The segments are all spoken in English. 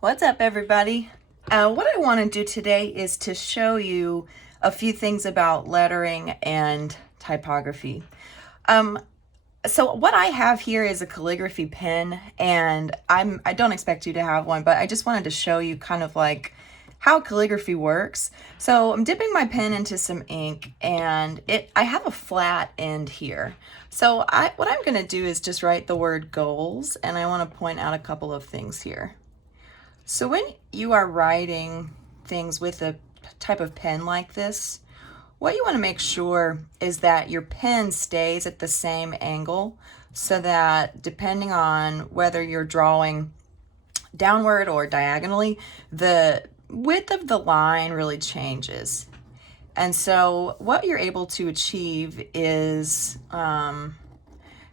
What's up, everybody? What I want to do today is to show you a few things about lettering and typography. Um, so what I have here is a calligraphy pen, and I don't expect you to have one, but I just wanted to show you kind of like how calligraphy works. So I'm dipping my pen into some ink, and I have a flat end here. So what I'm going to do is just write the word goals, and I want to point out a couple of things here. So when you are writing things with a type of pen like this, what you want to make sure is that your pen stays at the same angle so that depending on whether you're drawing downward or diagonally, the width of the line really changes. And so what you're able to achieve is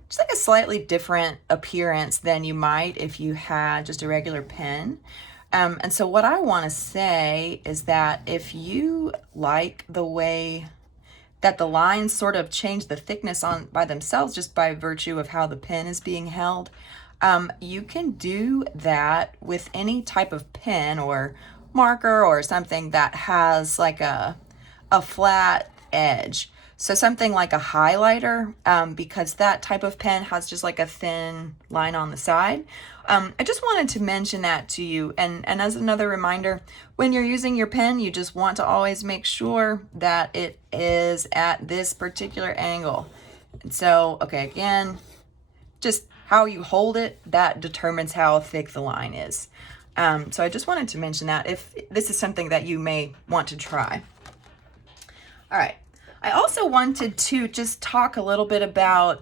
just like a slightly different appearance than you might if you had just a regular pen. And so what I want to say is that if you like the way that the lines sort of change the thickness on by themselves just by virtue of how the pen is being held, you can do that with any type of pen or marker or something that has like a flat edge. So something like a highlighter, because that type of pen has just like a thin line on the side. I just wanted to mention that to you. And as another reminder, when you're using your pen, you just want to always make sure that it is at this particular angle. And so, okay, again, just how you hold it, that determines how thick the line is. So I just wanted to mention that if this is something that you may want to try. All right. I also wanted to just talk a little bit about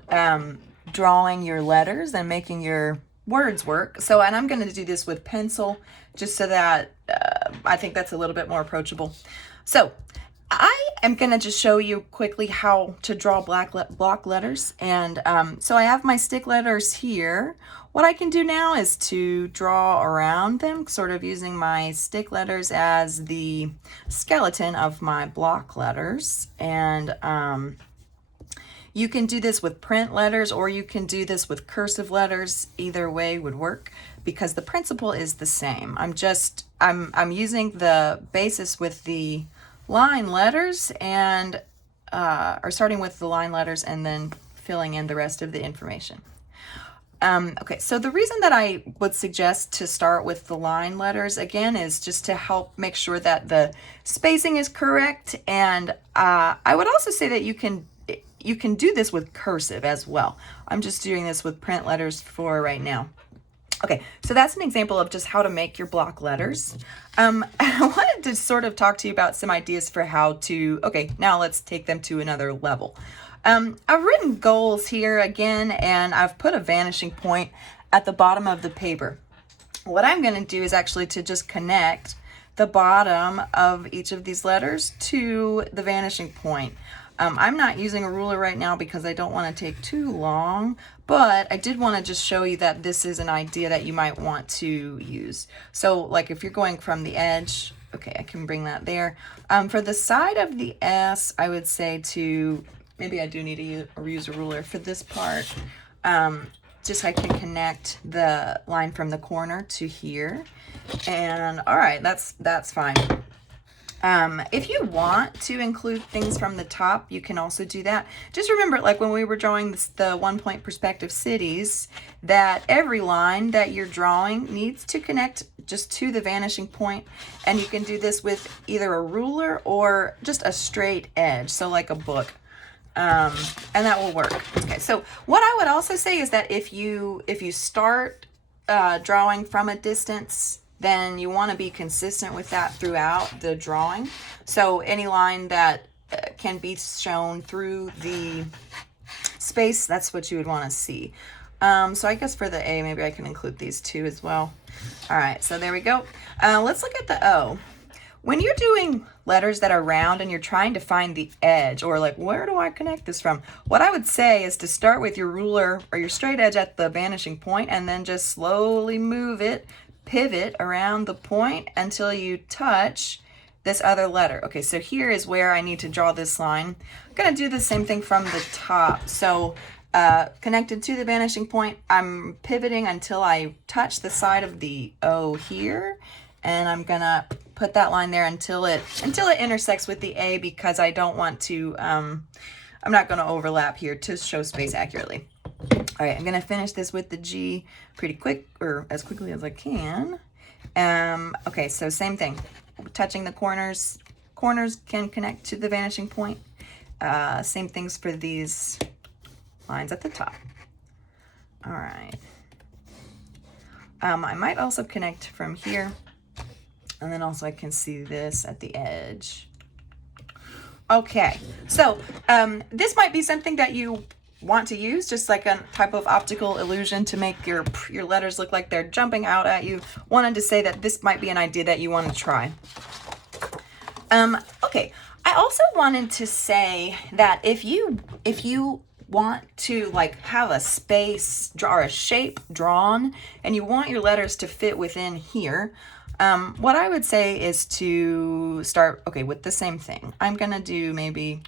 drawing your letters and making your words work. So, and I'm going to do this with pencil just so that I think that's a little bit more approachable. So I am going to just show you quickly how to draw block letters. And so I have my stick letters here. What I can do now is to draw around them, sort of using my stick letters as the skeleton of my block letters. And you can do this with print letters, or you can do this with cursive letters. Either way would work because the principle is the same. I'm using the basis with the line letters and or starting with the line letters and then filling in the rest of the information. Okay, so the reason that I would suggest to start with the line letters again is just to help make sure that the spacing is correct. And I would also say that you can do this with cursive as well. I'm just doing this with print letters for right now. Okay, so that's an example of just how to make your block letters. I wanted to sort of talk to you about some ideas for how to, okay, now let's take them to another level. I've written goals here again, and I've put a vanishing point at the bottom of the paper. What I'm going to do is actually to just connect the bottom of each of these letters to the vanishing point. I'm not using a ruler right now because I don't want to take too long, but I did want to just show you that this is an idea that you might want to use. So like if you're going from the edge, okay, I can bring that there. For the side of the S, I would say to, maybe I do need to use a ruler for this part. Just I can connect the line from the corner to here. And all right, that's fine. If you want to include things from the top, you can also do that. Just remember, like when we were drawing the 1-point perspective cities, that every line that you're drawing needs to connect just to the vanishing point. And you can do this with either a ruler or just a straight edge, so like a book. And that will work. Okay, so what I would also say is that if you start drawing from a distance, then you want to be consistent with that throughout the drawing. So any line that can be shown through the space, that's what you would want to see. So I guess for the A, maybe I can include these two as well. All right, so there we go. Let's look at the O. When you're doing letters that are round and you're trying to find the edge, or like, where do I connect this from? What I would say is to start with your ruler or your straight edge at the vanishing point and then just slowly move it, pivot around the point until you touch this other letter. Okay, so here is where I need to draw this line. I'm gonna do the same thing from the top. So connected to the vanishing point. I'm pivoting until I touch the side of the O here, and I'm gonna put that line there until it intersects with the A, because I don't want to, I'm not gonna overlap here to show space accurately. All right, I'm gonna finish this with the G pretty quick, or as quickly as I can. Okay, so same thing, touching the corners. Corners can connect to the vanishing point. Same things for these lines at the top. All right. I might also connect from here, and then also I can see this at the edge. Okay, so this might be something that you want to use, just like a type of optical illusion to make your letters look like they're jumping out at you. Wanted to say that this might be an idea that you want to try. Okay, I also wanted to say that if you want to like have a space or a shape drawn and you want your letters to fit within here, what I would say is to start, okay, with the same thing. I'm gonna do maybe,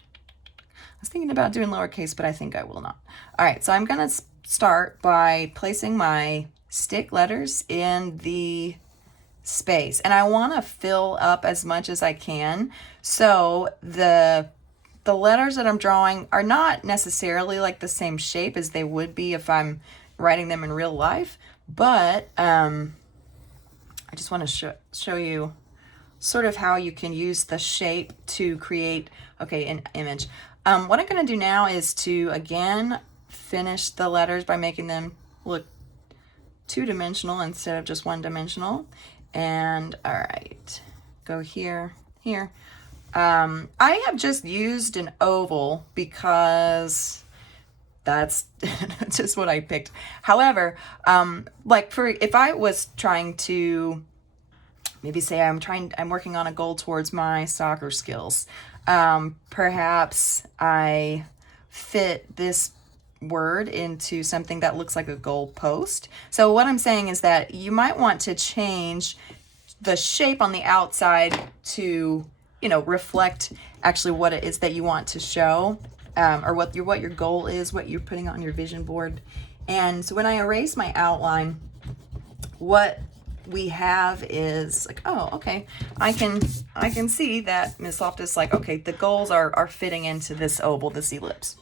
I was thinking about doing lowercase, but I think I will not. All right, so I'm gonna start by placing my stick letters in the space, and I want to fill up as much as I can. So the letters that I'm drawing are not necessarily like the same shape as they would be if I'm writing them in real life, but I just want to show you sort of how you can use the shape to create, okay, an image. What I'm going to do now is to again finish the letters by making them look two-dimensional instead of just one-dimensional. And all right, go here, here. I have just used an oval because that's just what I picked. However, like if I was trying to maybe say I'm working on a goal towards my soccer skills, perhaps I fit this word into something that looks like a goal post. So what I'm saying is that you might want to change the shape on the outside to, you know, reflect actually what it is that you want to show, or what your goal is, what you're putting on your vision board. And so when I erase my outline, what we have is like, oh, okay, I can see that Ms. Loftus, like, okay, the goals are fitting into this oval, this ellipse.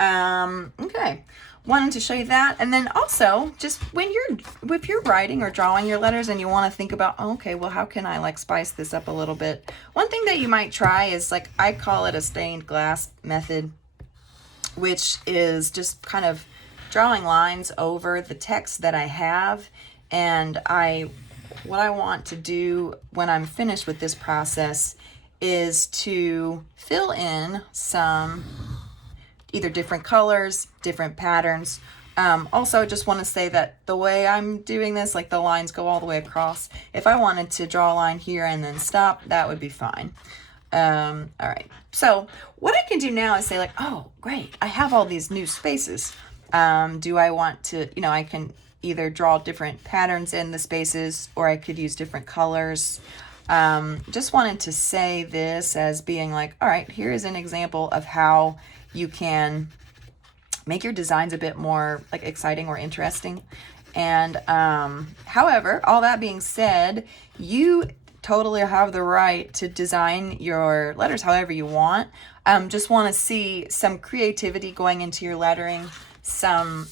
Okay, wanted to show you that. And then also, just if you're writing or drawing your letters and you want to think about, oh, okay, well, how can I like spice this up a little bit? One thing that you might try is, like, I call it a stained glass method, which is just kind of drawing lines over the text that I have. And what I want to do when I'm finished with this process is to fill in some either different colors, different patterns. Also, I just want to say that the way I'm doing this, like the lines go all the way across. If I wanted to draw a line here and then stop, that would be fine. All right, so what I can do now is say, like, oh, great, I have all these new spaces. Do I want to, you know, I can either draw different patterns in the spaces, or I could use different colors. Just wanted to say this as being like, all right, here is an example of how you can make your designs a bit more like exciting or interesting. And however, all that being said, you totally have the right to design your letters however you want. Just want to see some creativity going into your lettering. Some,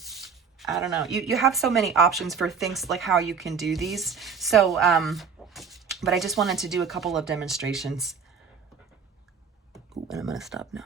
I don't know, you have so many options for things like how you can do these. So, but I just wanted to do a couple of demonstrations. Ooh, and I'm going to stop now.